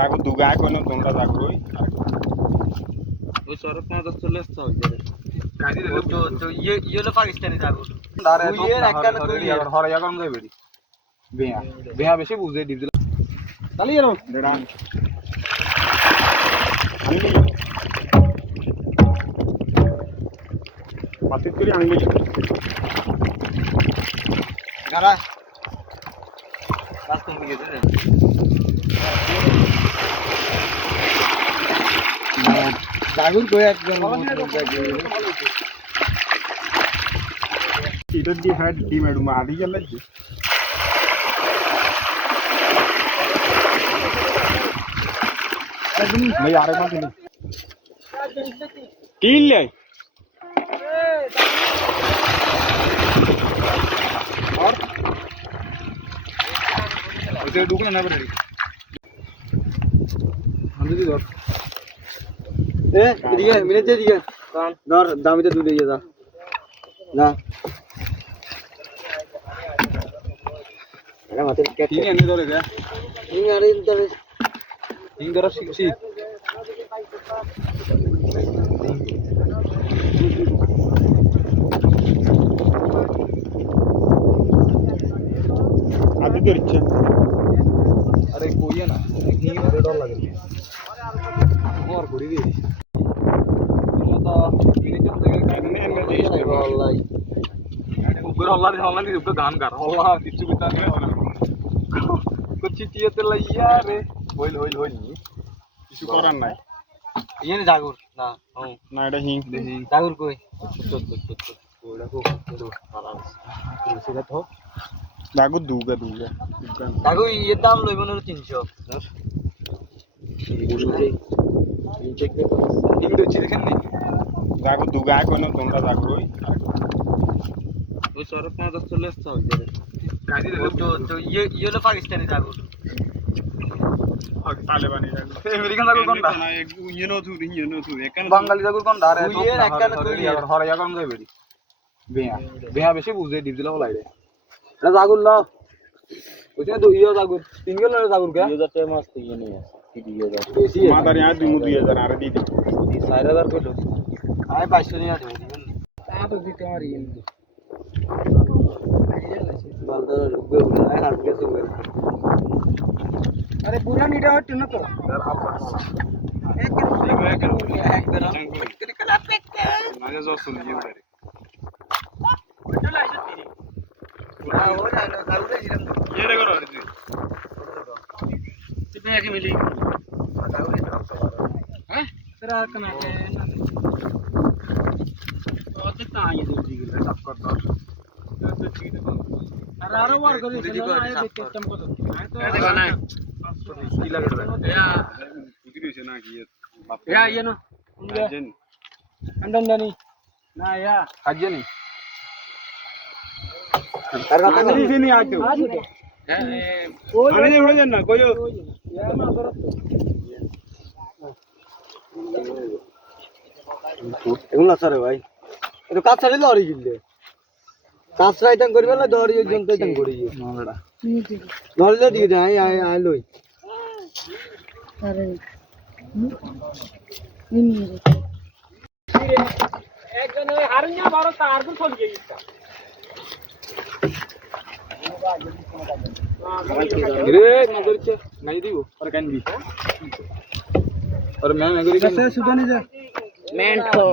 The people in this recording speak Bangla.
Aku duga aku no tonda zagroi. वो सौरभ में तो चले तो इधर Kaji वो जो ये लो पाकिस्तानी जागो Dare वो ये रखा ना कोई yagar hora yagar mzai beri. Beha beshi buzde dibdil. Tali yaro. Dera. Angli. Patit kuri angli. Gara bas तुम ये दे जागुर को एकदम Itu di had di medu mahadi jalla ji. Nahi yaar ek baar तीन ले और उसे डूबना ना पड़ेगी हम भी दौड़ ए दिया मिनट दे दिया कान दौड़ दामी तो तू ले जा ना अरे मत क्या तीन अन्य दौड़े क्या नहीं आ रही इधर तीन दौड़ सी आधी तो रिचा अरे कोई है ना नहीं $100 लग रही है और बुरी दी तो मैंने जब तक करने में देश में والله ऊपर अल्लाह दी ऊपर गान कर अल्लाह किच्चू बिता में कुछ चीज़ तो लई यार होइल কিছু করার নাই ये नहीं जागुर ना हां না এটা হিং দেখি जागुर कोई ওটা কো সেটা তো লাগু দুগা जागुर ये दाम লইব না 300 হিংটো চিকেন নি লাগু দুগা কোন তোমরা জাগরই वो सौरभ में तो चले तो इधर কাজি जो ये लो पाकिस्तानी जागुर तालिबानी जागो अमेरिकन जागो कोनटा ना इनो थु एकान বাঙালি জাগো কোনটা আরে ये एकान कोई यार हर यार मजाई बेरी बेहा बेशी बुझे डिप दिला लाई रे এটা জাগুর ল ওইটা তো ইয়া জাগুর তিন গেল জাগুর কে 2000 টাকা মাস থেকে नहीं है कि 2000 বেশি মাদার यहाँ দিমু 2000 আরে দি দি 4000 কইলো আয় 500 নিয়া দেব দিবেন তা তো দিতে পারি বালদার রুবে আয় হাত গেছে अरे पूरा नीटा हट न तो यार आप एक ग्राम निकला पेट माझ्या जो सुनिए रे चला तेरी पूरा हो जाना काल का जिरम ये रे करो रे कितने आके मिली हैं तेरा कना के तो कितना ये दे दी सब करता अरे अरे वार कर आए देख तुमको तो देखो ना की लग रहा है या उधर से ना की या ये ना हजन अंदर नहीं ना या हजन अरे नहीं से नहीं आते हो अरे उड़ जाना कोई या ना बरत এগুলা স্যার ভাই এটা কাজ ছাড়লে লরি গিললে কাজ রাইতাম করবে না দড়ি একজন তাইতাম করি মালড়া লরিলে দিয়ে দে আই আই আই লই अरे नहीं একজন ওই হারুনিয়া বারো তার তো চলে গিয়েছে रे मगर के नहीं दी वो और कैन भी और मैं मगर के सुधानी जा मेंटो